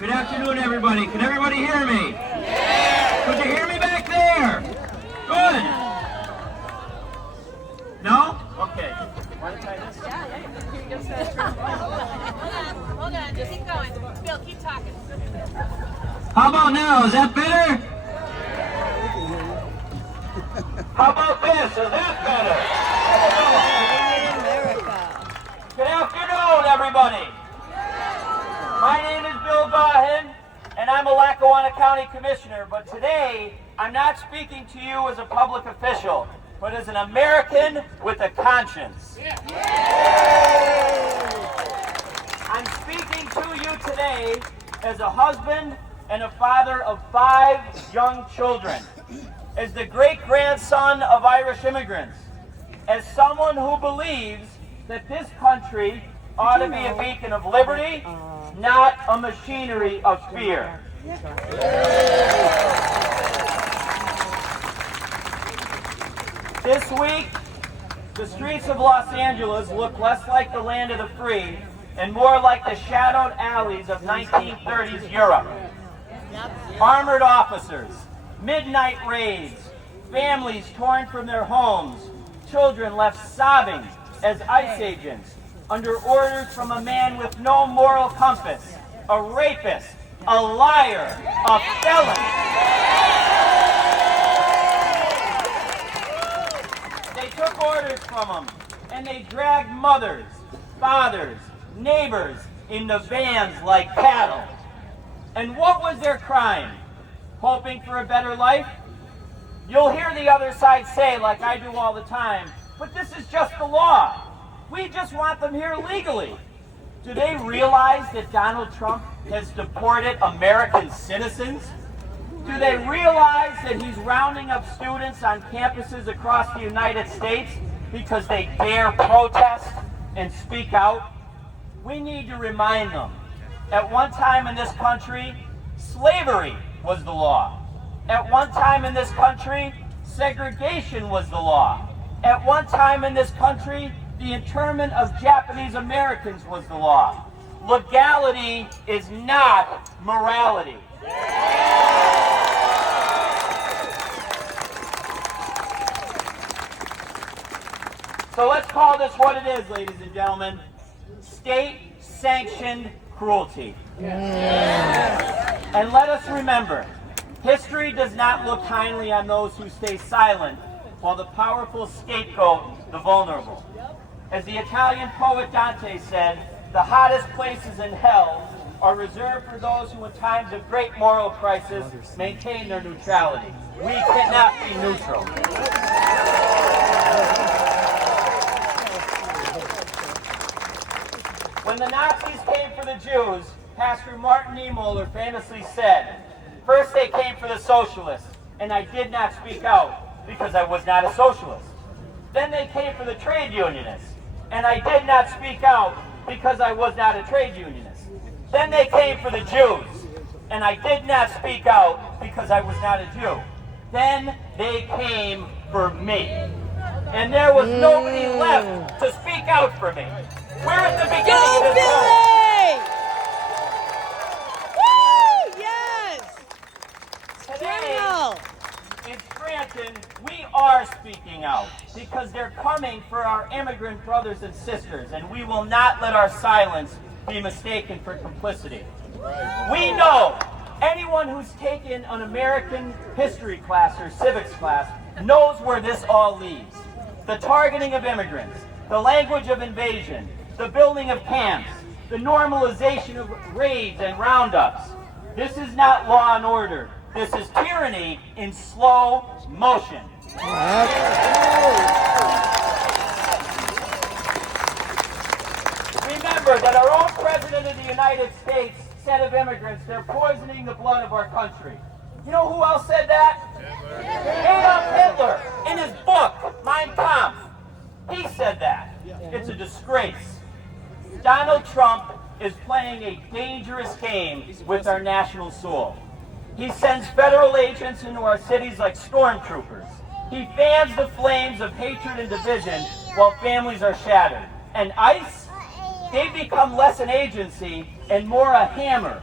Good afternoon, everybody. Can everybody hear me? Yeah. Could you hear me back there? Good. No? Okay. Hold on, just keep going. Bill, keep talking. How about now? Is that better? How about this? Is that better? Good afternoon, everybody. My name is Bill Gaughan, and I'm a Lackawanna County Commissioner, but today I'm not speaking to you as a public official, but as an American with a conscience. I'm speaking to you today as a husband and a father of 5 young children, as the great-grandson of Irish immigrants, as someone who believes that this country ought to be a beacon of liberty, not a machinery of fear. This week, the streets of Los Angeles look less like the land of the free and more like the shadowed alleys of 1930s Europe. Armored officers, midnight raids, families torn from their homes, children left sobbing as ICE agents under orders from a man with no moral compass, a rapist, a liar, a felon. They took orders from him, and they dragged mothers, fathers, neighbors into vans like cattle. And what was their crime? Hoping for a better life? You'll hear the other side say, like I do all the time, but this is just the law. We just want them here legally. Do they realize that Donald Trump has deported American citizens? Do they realize that he's rounding up students on campuses across the United States because they dare protest and speak out? We need to remind them. At one time in this country, slavery was the law. At one time in this country, segregation was the law. At one time in this country, the internment of Japanese Americans was the law. Legality is not morality. So let's call this what it is, ladies and gentlemen. State-sanctioned cruelty. And let us remember, history does not look kindly on those who stay silent, while the powerful scapegoat the vulnerable. As the Italian poet Dante said, the hottest places in hell are reserved for those who in times of great moral crisis maintain their neutrality. We cannot be neutral. When the Nazis came for the Jews, Pastor Martin Niemöller famously said, "First they came for the socialists, and I did not speak out because I was not a socialist. Then they came for the trade unionists, and I did not speak out because I was not a trade unionist. Then they came for the Jews, and I did not speak out because I was not a Jew. Then they came for me. And there was nobody left to speak out for me." We're at the beginning of this road. Woo! Yes! Today, in Scranton, we are speaking out because they're coming for our immigrant brothers and sisters, and we will not let our silence be mistaken for complicity. We know anyone who's taken an American history class or civics class knows where this all leads. The targeting of immigrants, the language of invasion, the building of camps, the normalization of raids and roundups. This is not law and order. This is tyranny in slow motion. Remember that our own President of the United States said of immigrants, they're poisoning the blood of our country. You know who else said that? Adolf Hitler, in his book, Mein Kampf. He said that. It's a disgrace. Donald Trump is playing a dangerous game with our national soul. He sends federal agents into our cities like stormtroopers. He fans the flames of hatred and division while families are shattered. And ICE, they've become less an agency and more a hammer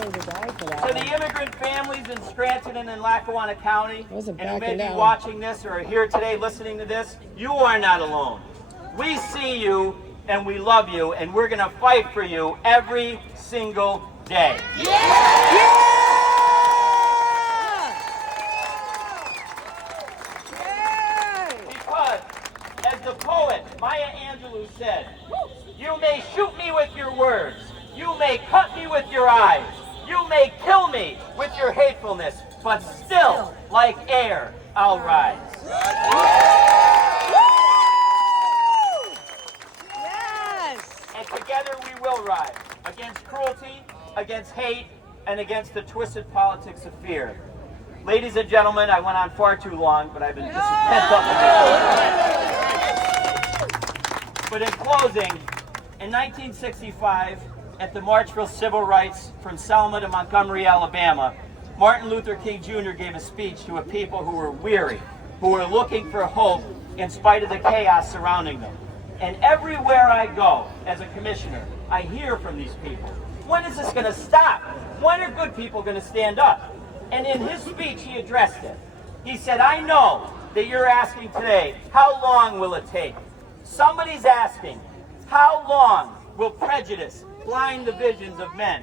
willing to die for that. To the immigrant families in Scranton and in Lackawanna County, Wasn't and who may backing be down. watching this or are here today listening to this, you are not alone. We see you and we love you, and we're going to fight for you every single day. Because, as the poet Maya Angelou said, you may shoot me with your words, you may cut me with your eyes, you may kill me with your hatefulness, but still, like air, I'll rise. And together we will rise against cruelty, against hate, and against the twisted politics of fear. Ladies and gentlemen, I went on far too long, but this is pent up. But in closing, in 1965, at the March for Civil Rights from Selma to Montgomery, Alabama, Martin Luther King Jr. gave a speech to a people who were weary, who were looking for hope in spite of the chaos surrounding them. And everywhere I go as a commissioner, I hear from these people. When is this going to stop? When are good people going to stand up? And in his speech, he addressed it. He said, I know that you're asking today, how long will it take? Somebody's asking, how long will prejudice blind the visions of men?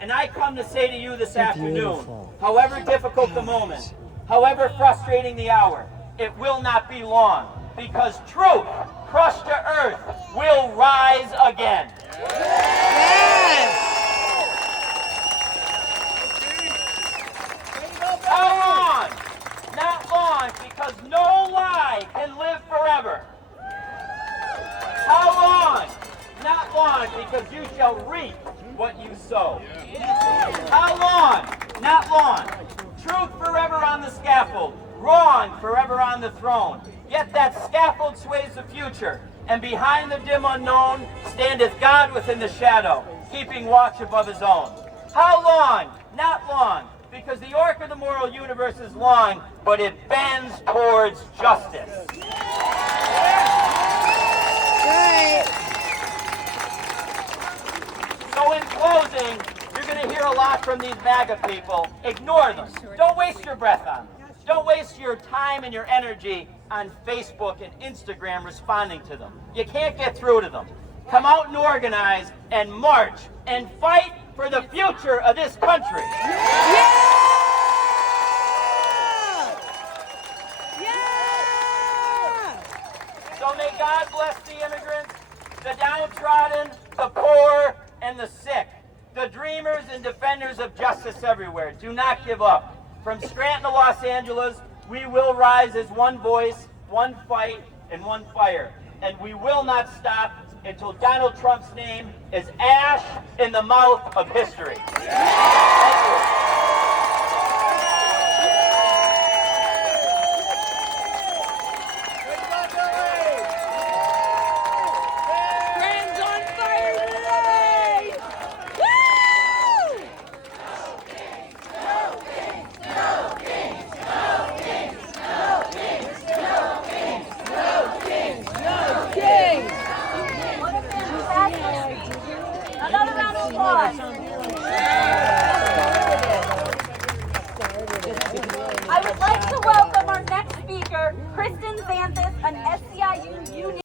And I come to say to you this afternoon, however difficult the moment, however frustrating the hour, it will not be long, because truth, crushed to earth, will rise again. How long? Not long, because no lie can live forever. How long? Not long, because you shall reap what you sow. How long? Not long. Truth forever on the scaffold, wrong forever on the throne. Yet that scaffold sways the future, and behind the dim unknown standeth God within the shadow, keeping watch above his own. How long? Not long, because the arc of the moral universe is long, but it bends towards justice. So in closing, you're going to hear a lot from these MAGA people. Ignore them. Don't waste your breath on them. Don't waste your time and your energy on Facebook and Instagram responding to them. You can't get through to them. Come out and organize and march and fight for the future of this country. So may God bless the immigrants, the downtrodden, the poor, and the sick, the dreamers and defenders of justice everywhere. Do not give up. From Scranton to Los Angeles, we will rise as one voice, one fight, and one fire. And we will not stop until Donald Trump's name is ash in the mouth of history. Thank you. Another round of applause.